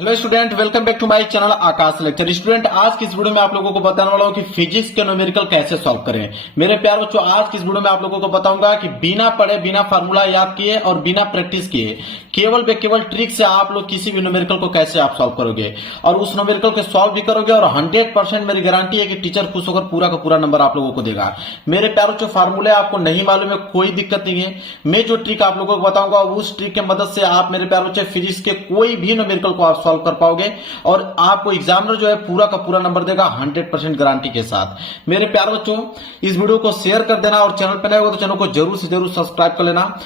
Hello student, welcome back to my channel Aakash lecture. Student, आज की इस वीडियो में आप लोगों को बताने वाला हूं कि फिजिक्स के न्यूमेरिकल कैसे सॉल्व करें। मेरे प्यारे बच्चों, आज की इस वीडियो में आप लोगों को बताऊंगा कि बिना पढ़े, बिना फार्मूला याद किए और बिना प्रैक्टिस किए केवल ट्रिक से आप लोग किसी भी न्यूमेरिकल को कैसे आप सॉल्व करोगे और उस न्यूमेरिकल को सॉल्व भी करोगे और 100% मेरी गारंटी है कि टीचर खुश होकर पूरा का पूरा नंबर आप लोगों को देगा। मेरे प्यारे बच्चों, फार्मूले आपको नहीं मालूम है, कोई दिक्कत नहीं है। मैं जो ट्रिक आप लोगों को बताऊंगा उस ट्रिक की मदद से आप मेरे प्यारे बच्चे फिजिक्स के कोई भी न्यूमेरिकल को आप सॉल्व कर पाओगे और आपको एग्जामिनर जो है पूरा का पूरा नंबर देगा 100% गारंटी के साथ। मेरे प्यारे बच्चों, इस वीडियो को शेयर कर देना और चैनल पर नए हो तो चैनल को जरूर से जरूर सब्सक्राइब कर लेना।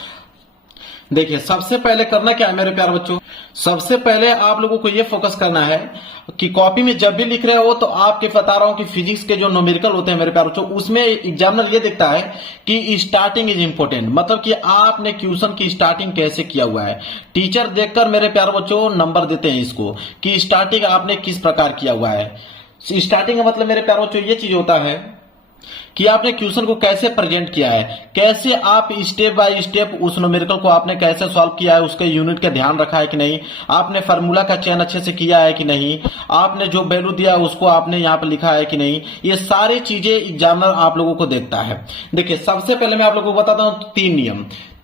देखिए, सबसे पहले करना क्या है मेरे प्यारे बच्चों, सबसे पहले आप लोगों को यह फोकस करना है कि कॉपी में जब भी लिख रहे हो तो आपके बता रहा हूं कि फिजिक्स के जो न्यूमेरिकल होते हैं मेरे प्यारे बच्चों, उसमें एग्जामिनर ये देखता है कि स्टार्टिंग इज इंपॉर्टेंट, मतलब कि आपने क्वेश्चन की स्टार्टिंग कैसे किया हुआ है। टीचर देखकर मेरे प्यारे बच्चों नंबर देते हैं इसको कि स्टार्टिंग आपने किस प्रकार किया हुआ है। स्टार्टिंग का मतलब मेरे प्यारे बच्चों ये चीज होता है कि आपने क्वेश्चन को कैसे प्रेजेंट किया है, कैसे आप स्टेप बाय स्टेप उस न्यूमेरिकल को आपने कैसे सॉल्व किया है, उसके यूनिट का ध्यान रखा है कि नहीं, आपने फार्मूला का चयन अच्छे से किया है कि नहीं, आपने जो वैल्यू दिया है उसको आपने यहाँ पे लिखा है कि नहीं। ये सारी चीजें एग्जामिनर आप लोगों को देखता है। देखिए, सबसे पहले मैं आप लोगों को बताता हूँ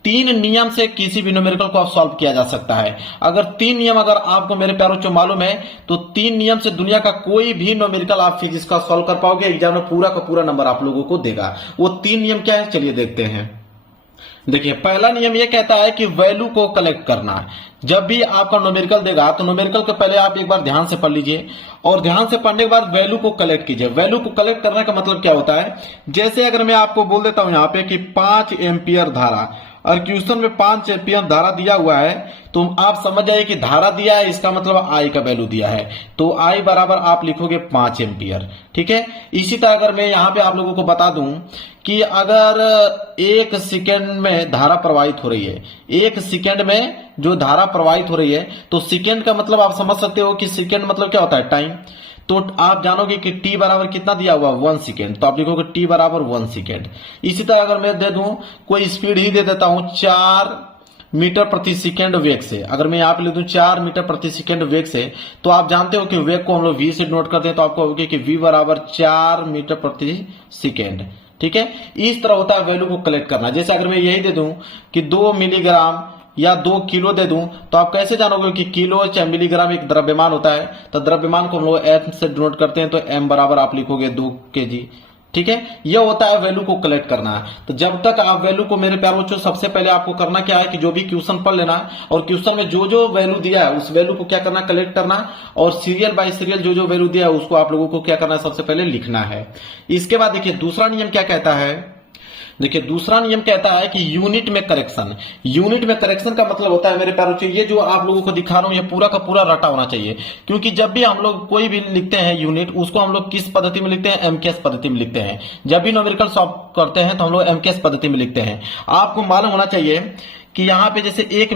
तीन नियम से किसी भी न्यूमेरिकल को आप सॉल्व किया जा सकता है। अगर तीन नियम अगर आपको मेरे प्यारों को मालूम है तो तीन नियम से दुनिया का कोई भी न्यूमेरिकल आप फिजिक्स का सॉल्व कर पाओगे, एग्जाम में पूरा का पूरा नंबर आप लोगों को देगा। वो तीन नियम क्या है, चलिए देखते हैं। देखिए, पहला नियम यह कहता है कि वैल्यू को कलेक्ट करना। जब भी आपका न्यूमेरिकल देगा तो न्यूमेरिकल को पहले आप एक बार ध्यान से पढ़ लीजिए और ध्यान से पढ़ने के बाद वैल्यू को कलेक्ट कीजिए। वैल्यू को कलेक्ट करने का मतलब क्या होता है, जैसे अगर मैं आपको बोल देता हूं यहां पे कि 5 एम्पियर धारा और क्वेश्चन में 5 एम्पियर धारा दिया हुआ है, तो आप समझ जाइए कि धारा दिया है, इसका मतलब आई का वैल्यू दिया है, तो आई बराबर आप लिखोगे 5 एम्पियर। ठीक है। इसी तरह अगर मैं यहां पे आप लोगों को बता दूं कि अगर 1 सेकेंड में धारा प्रवाहित हो रही है, 1 सेकेंड में जो धारा प्रवाहित हो रही है, तो सेकेंड का मतलब आप समझ सकते हो कि सेकेंड मतलब क्या होता है, टाइम। तो आप जानोगे कि t बराबर कितना दिया हुआ, 1 सेकेंड, तो आप लिखोगे t बराबर 1 सेकेंड। इसी तरह अगर मैं दे दूं, कोई स्पीड ही दे देता हूं 4 मीटर प्रति सेकेंड वेग से, अगर मैं यहाँ पे लिख दूं 4 मीटर प्रति सेकेंड वेग से, तो आप जानते हो कि वेग को हम लोग v से नोट करते हैं, तो आपको होगा कि v बराबर 4 मीटर प्रति सेकेंड। ठीक है। इस तरह होता है वैल्यू को कलेक्ट करना। जैसे अगर मैं यही दे दूं कि 2 मिलीग्राम या 2 किलो दे दूं, तो आप कैसे जानोगे कि किलो या मिलीग्राम एक द्रव्यमान होता है, तो द्रव्यमान को हम लोग एम से डिनोट करते हैं, तो एम बराबर आप लिखोगे 2 kg। ठीक है। यह होता है वैल्यू को कलेक्ट करना। तो जब तक आप वैल्यू को, मेरे प्यारे बच्चों, सबसे पहले आपको करना क्या है कि जो भी क्वेश्चन पढ़ लेना और क्वेश्चन में जो जो वैल्यू दिया है उस वैल्यू को क्या करना, कलेक्ट करना और सीरियल बाय सीरियल जो जो वैल्यू दिया है उसको आप लोगों को क्या करना है, सबसे पहले लिखना है। इसके बाद देखिए दूसरा नियम क्या कहता है। देखिए, दूसरा नियम कहता है कि यूनिट में करेक्शन। यूनिट में करेक्शन का मतलब होता है मेरे प्यारे बच्चों, ये जो आप लोगों को दिखा रहा हूं ये पूरा का पूरा रटा होना चाहिए, क्योंकि जब भी हम लोग कोई भी लिखते हैं यूनिट, उसको हम लोग किस पद्धति में लिखते हैं, एमकेएस पद्धति में लिखते हैं। जब भी न्यूमेरिकल सॉल्व करते हैं तो हम लोग एमकेएस पद्धति में लिखते हैं। आपको मालूम होना चाहिए कि यहाँ पे जैसे 1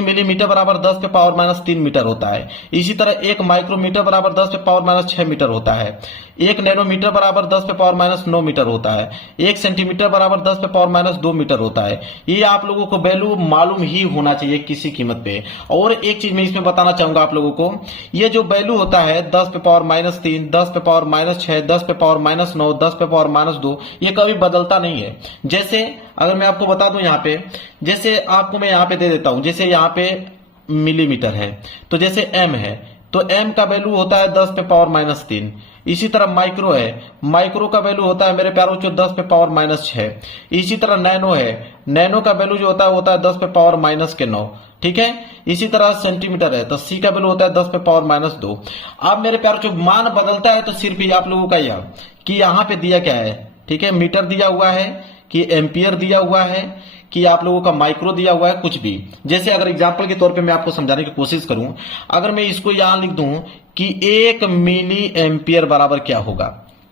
मिलीमीटर बराबर 10 पे पावर माइनस 3 मीटर होता है। इसी तरह 1 माइक्रोमीटर बराबर 10 पे पावर माइनस 6 मीटर होता है। 1 नैनोमीटर बराबर 10 पे पावर माइनस 9 मीटर होता है। 1 सेंटीमीटर बराबर 10 पे पावर माइनस 2 मीटर होता है। ये आप लोगों को वैल्यू मालूम ही होना चाहिए किसी कीमत पे। और एक चीज मैं इसमें बताना चाहूंगा आप लोगों को, ये जो वैल्यू होता है 10 पे पावर माइनस 3, 10 पे पावर माइनस 6, 10 पे पावर माइनस 9, 10 पे पावर माइनस 2, ये कभी बदलता नहीं है। जैसे अगर मैं आपको बता दूं यहाँ पे, जैसे आपको मैं यहाँ पे दे देता हूं, जैसे यहाँ पे मिलीमीटर है, तो जैसे एम है तो एम का वैल्यू होता है 10 पे पावर माइनस 3। इसी तरह माइक्रो है, माइक्रो का वैल्यू होता है मेरे प्यारों जो 10 पे पावर माइनस 6। इसी तरह नैनो है, नैनो का वैल्यू जो होता है 10 पे पावर माइनस के 9। ठीक है। इसी तरह सेंटीमीटर है तो सी का वैल्यू होता है 10 पे पावर माइनस 2। अब मेरे प्यारों जो मान बदलता है तो सिर्फ आप लोगों का यह कि यहाँ पे दिया क्या है, ठीक है, मीटर दिया हुआ है कि एम्पियर दिया हुआ है कि आप लोगों का माइक्रो दिया हुआ है, कुछ भी। जैसे अगर एग्जांपल के तौर पे मैं आपको समझाने की कोशिश करूं, अगर मैं इसको यहां लिख दूं कि 1 मिली एम्पियर बराबर क्या होगा,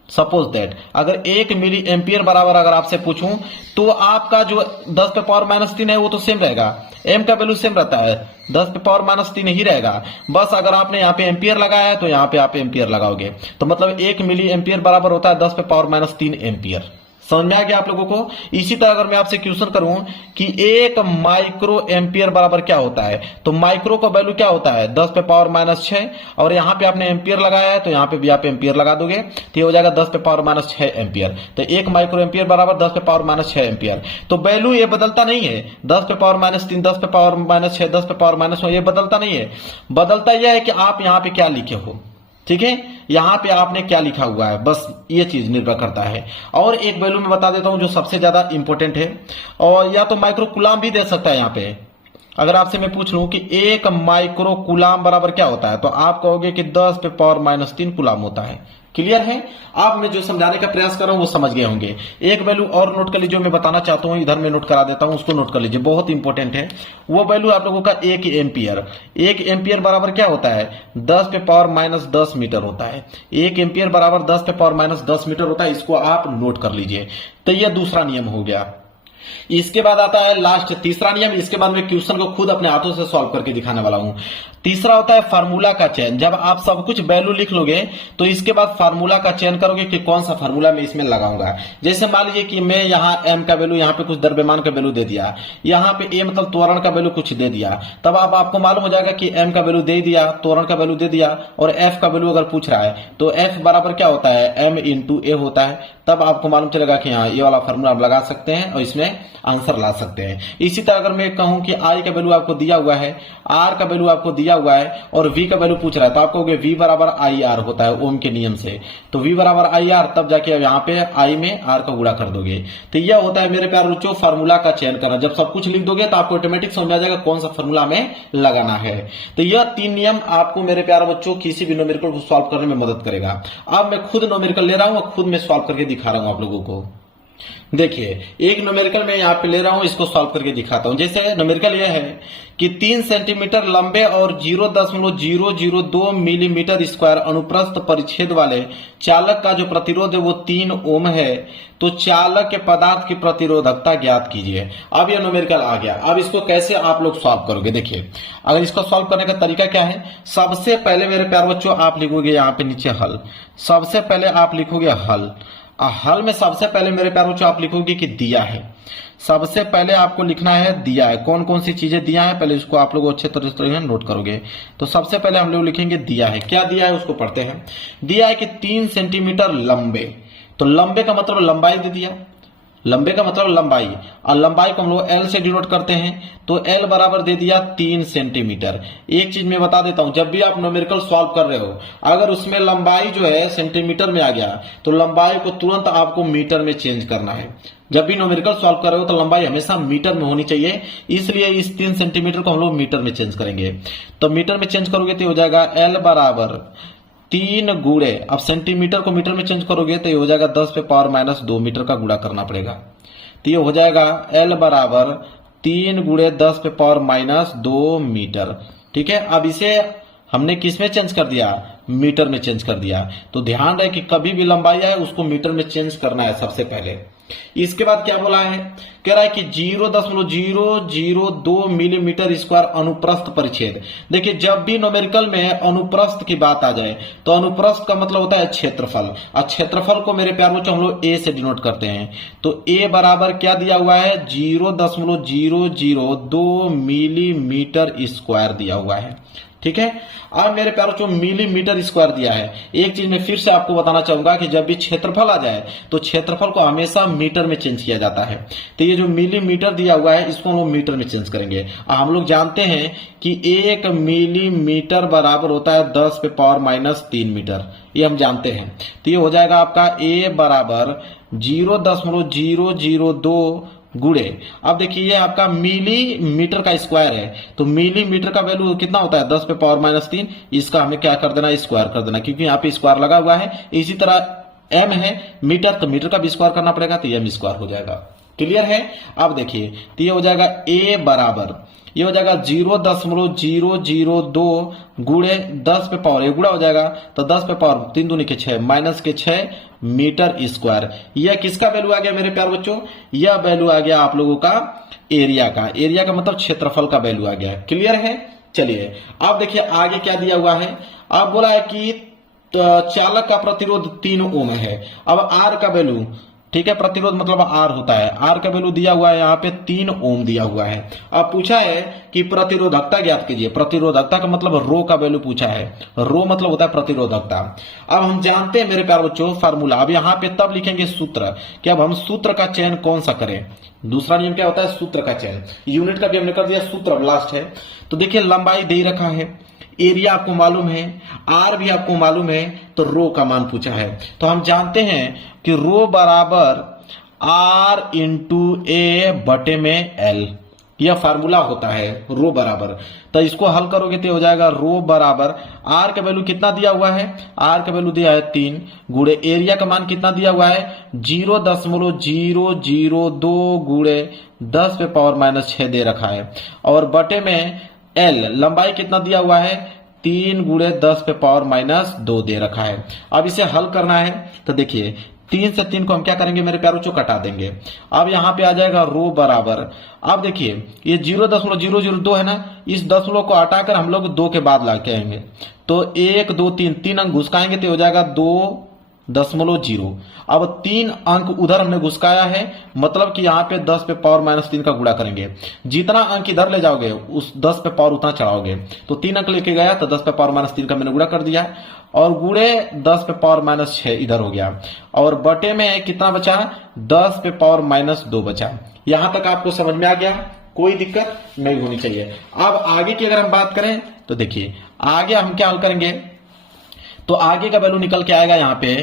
सपोज दैट अगर 1 मिली एम्पियर बराबर अगर आपसे पूछूं तो आपका जो 10 पे पावर माइनस 3 है वो तो सेम रहेगा, एम का वैल्यू सेम रहता है, 10 पे पावर माइनस 3 ही रहेगा। बस अगर आपने यहाँ पे एम्पियर लगाया है तो यहाँ पे आप एम्पियर लगाओगे, तो मतलब 1 मिली एम्पियर बराबर होता है 10 पे पावर माइनस 3 एम्पियर। समझ में आ गया आप लोगों को। इसी तरह अगर मैं आपसे क्वेश्चन करूं कि 1 माइक्रो एम्पियर बराबर क्या होता है, तो माइक्रो का वैल्यू क्या होता है 10 पे पावर माइनस 6, और यहां पे आपने एम्पियर लगाया है तो यहां पे भी आप एम्पियर लगा दोगे तो ये हो जाएगा 10 पे पावर माइनस 6 एम्पियर। तो 1 माइक्रो एम्पियर बराबर 10 पे पावर माइनस 6 एम्पियर। तो वैल्यू ये बदलता नहीं है, 10 पे पावर माइनस 3, 10 पे पावर माइनस 6, 10 पे पावर माइनस 9, ये बदलता नहीं है। बदलता यह है कि आप यहां पे क्या लिखे हो, ठीक है, यहां पे आपने क्या लिखा हुआ है, बस ये चीज निर्भर करता है। और एक वैल्यू मैं बता देता हूं जो सबसे ज्यादा इंपॉर्टेंट है, और या तो माइक्रो कूलाम भी दे सकता है यहां पे। अगर आपसे मैं पूछ लूं कि 1 माइक्रो कूलाम बराबर क्या होता है, तो आप कहोगे कि 10 पे पावर माइनस 3 कूलाम होता है। क्लियर है। आप मैं जो समझाने का प्रयास कर रहा हूं वो समझ गए होंगे। एक वैल्यू और नोट कर लीजिए, मैं बताना चाहता हूं, इधर मैं नोट करा देता हूं, उसको नोट कर लीजिए, बहुत इंपॉर्टेंट है। वो वैल्यू आप लोगों का 1 एम्पियर। 1 एम्पियर बराबर क्या होता है 10 पे पावर माइनस 10 मीटर होता है। 1 एम्पियर बराबर 10 पे पावर माइनस 10 मीटर होता है, इसको आप नोट कर लीजिए। तो यह दूसरा नियम हो गया। इसके बाद आता है लास्ट तीसरा नियम। इसके बाद मैं क्वेश्चन को खुद अपने हाथों से सॉल्व करके दिखाने वाला हूं। तीसरा होता है फार्मूला का चयन। जब आप सब कुछ वैल्यू लिख लोगे तो इसके बाद फार्मूला का चयन करोगे कि कौन सा फार्मूला मैं इसमें लगाऊंगा। जैसे मान लीजिए कि मैं यहाँ एम का वैल्यू यहाँ पे कुछ द्रव्यमान का वैल्यू दे दिया, यहाँ पे ए मतलब त्वरण का वैल्यू कुछ दे दिया, तब आपको मालूम हो जाएगा कि एम का वैल्यू दे दिया, त्वरण का वैल्यू दे दिया, और एफ का वैल्यू अगर पूछ रहा है तो एफ बराबर क्या होता है एम इंटू ए होता है। तब आपको मालूम चलेगा कि हाँ ये वाला फार्मूला आप लगा सकते हैं और इसमें आंसर ला सकते हैं। इसी तरह अगर मैं कहूं कि आई का वैल्यू आपको दिया हुआ है, आर का वैल्यू आपको दिया हुआ है और वी का वैल्यू पूछ रहा है, तो आप कहोगे वी बराबर आई आर होता है ओम के नियम से। तो वी बराबर आई आर, तब जाके यहाँ पे आई में आर का गुणा कर दोगे। तो यह होता है मेरे प्यारे बच्चों फार्मूला का चयन करना। जब सब कुछ लिख दोगे तो आपको ऑटोमेटिक समझ आ जाएगा कौन सा फार्मूला में लगाना है। तो यह 3 नियम आपको मेरे प्यारे बच्चों किसी भी न्यूमेरिकल को सॉल्व करने में मदद करेगा। अब मैं खुद न्यूमेरिकल ले रहा हूं और खुद में सॉल्व करके दिखा रहा हूं आप लोगों को। देखिए एक न्यूमेरिकल मैं यहाँ पे ले रहा हूं, इसको सॉल्व करके दिखाता हूं। जैसे न्यूमेरिकल यह है कि 3 सेंटीमीटर लंबे और 0.002 मिलीमीटर स्क्वायर अनुप्रस्थ परिच्छेद वाले चालक का जो प्रतिरोध है वो 3 ओम है, तो चालक के पदार्थ की प्रतिरोधकता ज्ञात कीजिए। अब यह न्यूमेरिकल आ गया। अब इसको कैसे आप लोग सॉल्व करोगे, देखिए अगर इसको सॉल्व करने का तरीका क्या है। सबसे पहले मेरे प्यारे बच्चों आप लिखोगे यहाँ पे नीचे हल। सबसे पहले आप लिखोगे हल। हल में सबसे पहले मेरे प्यारे बच्चों आप लिखोगे कि दिया है। सबसे पहले आपको लिखना है दिया है, कौन कौन सी चीजें दिया है पहले इसको आप लोग अच्छे तरीके से नोट करोगे। तो सबसे पहले हम लोग लिखेंगे दिया है। क्या दिया है उसको पढ़ते हैं। दिया है कि 3 सेंटीमीटर लंबे, तो लंबे का मतलब लंबाई दे दिया, लंबे का मतलब लंबाई, और लंबाई को हम लोग एल से डिनोट करते हैं, तो एल बराबर दे दिया 3 सेंटीमीटर। एक चीज मैं बता देता हूं, जब भी आप न्यूमेरिकल सॉल्व कर रहे हो अगर उसमें लंबाई जो है सेंटीमीटर में आ गया तो लंबाई को तुरंत आपको मीटर में चेंज करना है। जब भी न्यूमेरिकल सॉल्व कर रहे हो तो लंबाई हमेशा मीटर में होनी चाहिए, इसलिए इस 3 सेंटीमीटर को हम लोग मीटर में चेंज करेंगे। तो मीटर में चेंज करोगे तो हो जाएगा एल बराबर 3 गुणे, अब सेंटीमीटर को मीटर में चेंज करोगे तो ये हो जाएगा 10 पे पावर माइनस 2 मीटर का गुणा करना पड़ेगा। तो ये हो जाएगा एल बराबर 3 गुणे 10 पे पावर माइनस 2 मीटर। ठीक है, अब इसे हमने किस में चेंज कर दिया, मीटर में चेंज कर दिया। तो ध्यान रहे कि कभी भी लंबाई आए उसको मीटर में चेंज करना है सबसे पहले। इसके बाद क्या बोला है, कह रहा है कि 0.002 मिलीमीटर स्क्वायर अनुप्रस्थ परिच्छेद। देखिए जब भी न्यूमेरिकल में अनुप्रस्थ की बात आ जाए तो अनुप्रस्थ का मतलब होता है क्षेत्रफल, और क्षेत्रफल को मेरे प्यार बच्चों हम लोग ए से डिनोट करते हैं। तो ए बराबर क्या दिया हुआ है 0.002 मिलीमीटर स्क्वायर दिया हुआ है। ठीक है, अब मेरे प्यारों जो मिलीमीटर स्क्वायर दिया है, एक चीज मैं फिर से आपको बताना चाहूंगा कि जब भी क्षेत्रफल आ जाए तो क्षेत्रफल को हमेशा मीटर में चेंज किया जाता है। तो ये जो मिलीमीटर दिया हुआ है इसको हम लोग मीटर में चेंज करेंगे। हम लोग जानते हैं कि 1 मिलीमीटर बराबर होता है 10 पे पावर माइनस 3 मीटर, ये हम जानते हैं। तो ये हो जाएगा आपका ए बराबर 0.002 गुणे, अब देखिए ये आपका मिलीमीटर का स्क्वायर है, तो मिलीमीटर का वैल्यू कितना होता है 10 पे पावर माइनस 3, इसका हमें क्या कर देना स्क्वायर कर देना, क्योंकि यहाँ पे स्क्वायर लगा हुआ है। इसी तरह एम है मीटर, तो मीटर का भी स्क्वायर करना पड़ेगा, तो एम स्क्वायर हो जाएगा। क्लियर है। अब देखिए तो ये हो जाएगा ए बराबर, ये हो जाएगा 0.002 गुणे 10 पे पावर, ये गुणा हो जाएगा तो 10 पे पावर 3 दूनी के 6 माइनस के 6 मीटर स्क्वायर। यह किसका वैल्यू आ गया मेरे प्यार बच्चों, यह वैल्यू आ गया आप लोगों का एरिया का। एरिया का मतलब क्षेत्रफल का वैल्यू आ गया। क्लियर है। चलिए अब देखिए आगे क्या दिया हुआ है। अब बोला है कि चालक का प्रतिरोध 3 ओम है। अब आर का वैल्यू ठीक है, प्रतिरोध मतलब आर होता है, आर का वैल्यू दिया हुआ है यहाँ पे 3 ओम दिया हुआ है। अब पूछा है कि प्रतिरोधकता ज्ञात कीजिए, प्रतिरोधकता का मतलब रो का वैल्यू पूछा है, रो मतलब होता है प्रतिरोधकता। अब हम जानते हैं मेरे प्यारे बच्चों फार्मूला, अब यहाँ पे तब लिखेंगे सूत्र कि अब हम सूत्र का चयन कौन सा करें। दूसरा नियम क्या होता है, सूत्र का चयन। यूनिट का भी हमने कर दिया, सूत्र लास्ट है। तो देखिए लंबाई दे रखा है, एरिया आपको मालूम है, आर भी आपको मालूम है, तो रो का मान पूछा है। तो हम जानते हैं कि रो बराबर आर इंटू ए बटे में एल, यह फार्मूला होता है रो बराबर। तो इसको हल करोगे तो हो जाएगा रो बराबर आर का वैल्यू कितना दिया हुआ है, आर का वैल्यू दिया है 3 गुणे एरिया का मान कितना दिया हुआ है 0.002 गुणे 10 पे पावर -6 दे रखा है, और बटे में एल लंबाई कितना दिया हुआ है 3 गुणे 10 पे पावर -2 दे रखा है। अब इसे हल करना है तो देखिए 3 से 3 को हम क्या करेंगे मेरे प्यारों को कटा देंगे। अब यहाँ पे आ जाएगा रो बराबर, अब देखिए ये 0.002 है ना, इस दशमलव को हटाकर हम लोग 2 के बाद ला के आएंगे, तो 1 2 3 अंक घुसकाएंगे तो हो जाएगा 2.0। अब 3 अंक उधर हमने घुसकाया है, मतलब कि यहाँ पे 10 पे पावर -3 का गुणा करेंगे, जितना अंक इधर ले जाओगे उस 10 पे पावर उतना चढ़ाओगे। तो 3 अंक लेके गया तो 10 पे पावर -3 का मैंने गुणा कर दिया, और गुणे 10 पे पावर -6 इधर हो गया, और बटे में कितना बचा 10 पे पावर -2 बचा। यहां तक आपको समझ में आ गया, कोई दिक्कत नहीं होनी चाहिए। अब आगे की अगर हम बात करें तो देखिए आगे हम क्या हल करेंगे, तो आगे का वैल्यू निकल के आएगा यहाँ पे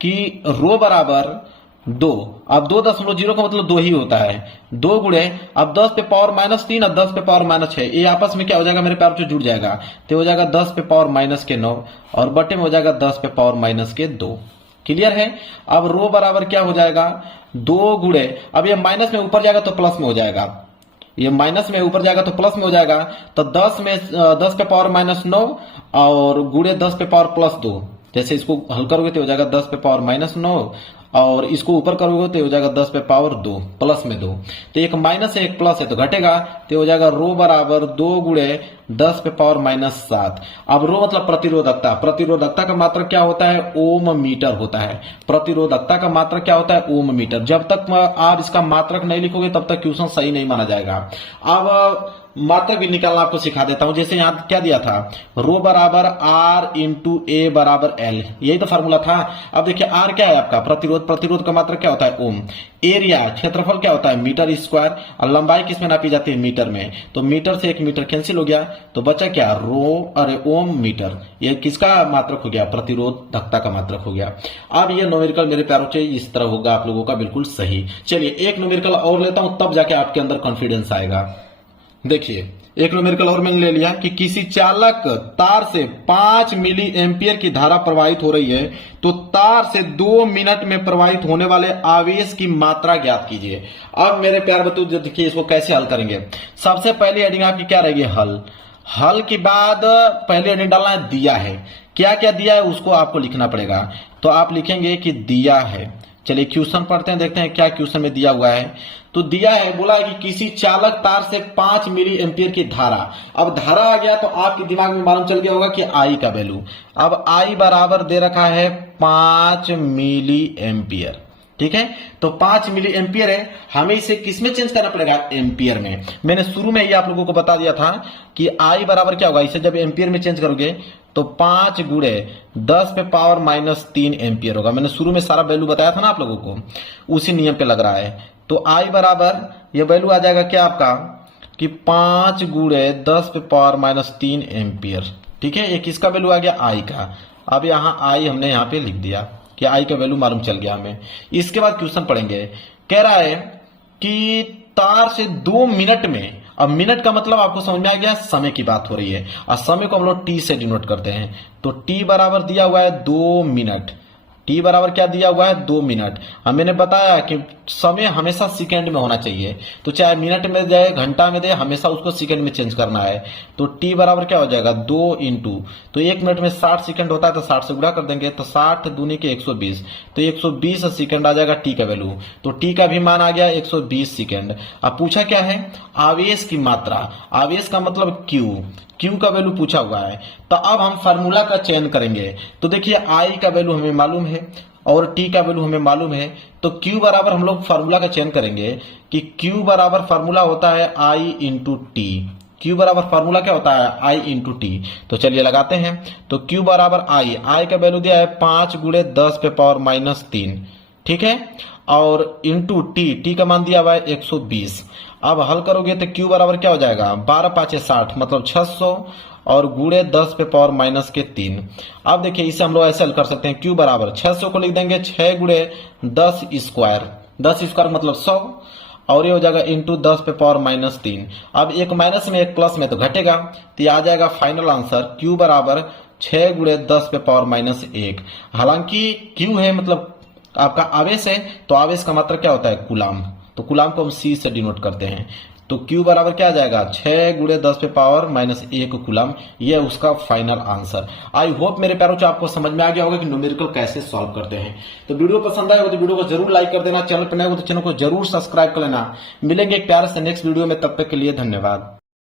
कि रो बराबर 2, अब 2.0 का मतलब 2 ही होता है, 2 गुणे अब 10 पे पावर -3 और 10 पे पावर -6, ये आपस में क्या हो जाएगा मेरे प्यार से जुड़ जाएगा, तो हो जाएगा 10 पे पावर -9 और बटे में हो जाएगा 10 पे पावर -2। क्लियर है। अब रो बराबर क्या हो जाएगा 2 गुणे, अब ये माइनस में ऊपर जाएगा तो प्लस में हो जाएगा, ये माइनस में ऊपर जाएगा तो प्लस में हो जाएगा, तो 10 में 10 पे पावर -9 और गुणे 10 पे पावर +2, जैसे इसको हल करोगे तो हो जाएगा 10 पे पावर -9 और इसको ऊपर करोगे तो हो जाएगा 10 पे पावर 2 प्लस में 2, तो एक माइनस है एक प्लस है तो घटेगा, तो हो जाएगा रो बराबर 2 गुणे 10 पे पावर -7। अब रो मतलब प्रतिरोधकता, प्रतिरोधकता का मात्रक क्या होता है ओम मीटर होता है, प्रतिरोधकता का मात्रक क्या होता है ओम मीटर। जब तक आप इसका मात्रक नहीं लिखोगे तब तक क्वेश्चन सही नहीं माना जाएगा। अब मात्रक भी निकालना आपको सिखा देता हूं, जैसे यहाँ क्या दिया था रो बराबर आर इंटू ए बराबर एल, यही तो फार्मूला था। अब देखिए आर क्या है आपका प्रतिरोध, प्रतिरोध का मात्रक क्या होता है ओम, एरिया क्षेत्रफल क्या होता है मीटर स्क्वायर, और लंबाई किसमें नापी जाती है मीटर में, तो मीटर से 1 मीटर कैंसिल हो गया, तो बचा क्या ओम मीटर, ये किसका मात्रक हो गया प्रतिरोधकता का मात्रक हो गया। अब ये न्यूमेरिकल मेरे प्यारों से इस तरह होगा आप लोगों का बिल्कुल सही। चलिए एक न्यूमेरिकल और लेता हूं तब जाके आपके अंदर कॉन्फिडेंस आएगा। देखिए एक न्यूमेरिकल और मैंने ले लिया कि किसी चालक तार से 5 मिली एम्पियर की धारा प्रवाहित हो रही है, तो तार से 2 मिनट में प्रवाहित होने वाले आवेश की मात्रा ज्ञात कीजिए। अब मेरे प्यार बच्चों देखिए इसको कैसे हल करेंगे। सबसे पहली हेडिंग आपकी क्या रहेगी हल, हल के बाद पहले हेडिंग डालना है दिया है, क्या क्या दिया है उसको आपको लिखना पड़ेगा, तो आप लिखेंगे कि दिया है। चलिए क्वेश्चन पढ़ते हैं, देखते हैं क्या क्वेश्चन में दिया हुआ है। तो दिया है, बोला है कि किसी चालक तार से 5 मिली एम्पियर की धारा, अब धारा आ गया तो आपके दिमाग में मालूम चल गया होगा कि आई का वैल्यू, अब आई बराबर दे रखा है 5 मिली एम्पियर, ठीक है। तो 5 मिली एम्पियर है, हमें इसे किसमें चेंज करना पड़ेगा एम्पियर में। मैंने शुरू में ही आप लोगों को बता दिया था कि आई बराबर क्या होगा, इसे जब एम्पियर में चेंज करोगे तो 5 गुणे 10 पे पावर -3 एम्पियर होगा। मैंने शुरू में सारा वैल्यू बताया था ना आप लोगों को, उसी नियम पे लग रहा है। तो आई बराबर ये वैल्यू आ जाएगा क्या आपका कि 5 गुणे 10 पे पावर -3 एम्पियर, ठीक है। एक इसका वैल्यू आ गया आई का। अब यहाँ आई हमने यहाँ पे लिख दिया कि आई का वैल्यू मालूम चल गया हमें। इसके बाद क्वेश्चन पढ़ेंगे, कह रहा है कि तार से 2 मिनट में, अब मिनट का मतलब आपको समझ में आ गया समय की बात हो रही है, और समय को हम लोग टी से डिनोट करते हैं। तो टी बराबर दिया हुआ है 2 मिनट, टी बराबर क्या दिया हुआ है 2 मिनट। मैंने बताया कि समय हमेशा सेकंड में होना चाहिए, तो चाहे मिनट में जाए घंटा में दे, हमेशा उसको सेकंड में चेंज करना है। तो टी बराबर क्या हो जाएगा 2 इंटू, तो 1 मिनट में 60 सेकंड होता है तो 60 से गुणा कर देंगे, तो 60 दूनी के 120, तो 120 सेकंड आ जाएगा टी का वैल्यू। तो टी का भी मान आ गया 120 सेकंड। अब पूछा क्या है आवेश की मात्रा, आवेश का मतलब क्यू, Q का वैल्यू पूछा हुआ है। तो अब हम फार्मूला का चयन करेंगे। तो देखिए I का वैल्यू हमें मालूम है और T का वैल्यू हमें मालूम है, तो Q बराबर हम लोग फार्मूला का चयन करेंगे कि Q बराबर फार्मूला होता है I इंटू टी। Q बराबर फार्मूला क्या होता है? I into T. तो चलिए लगाते हैं। तो Q बराबर I का वैल्यू दिया है 5 गुणे 10 पे पावर माइनस 3, ठीक है, और इंटू टी का मान दिया हुआ है 120। अब हल करोगे तो Q बराबर क्या हो जाएगा? 12 5 60 मतलब 600 और गुणे 10 पे पावर माइनस के 3। अब देखिए इसे हम लोग ऐसे हल कर सकते हैं। Q बराबर 600 को लिख देंगे 6 गुणे 10 स्क्वायर, 10 स्क्वायर मतलब 100, और ये हो जाएगा इंटू 10 पे पावर माइनस 3। अब एक माइनस में एक प्लस में तो घटेगा, तो ये आ जाएगा फाइनल आंसर Q बराबर 6 गुणे 10 पे पावर माइनस 1। हालांकि Q है मतलब आपका आवेश है, तो आवेश का मात्रा क्या होता है? कूलाम। तो कूलाम को हम C से डिनोट करते हैं। तो Q बराबर क्या आ जाएगा? 6 गुणे 10 पे पावर माइनस 1 कूलाम। ये उसका फाइनल आंसर। आई होप मेरे प्यारों आपको आपको समझ में आ गया होगा कि न्यूमेरिकल कैसे सॉल्व करते हैं। तो वीडियो पसंद आएगा तो वीडियो को जरूर लाइक कर देना, चैनल पर नए हो तो चैनल को जरूर सब्सक्राइब कर लेना। मिलेंगे एक प्यारे से नेक्स्ट वीडियो में, तब तक के लिए धन्यवाद।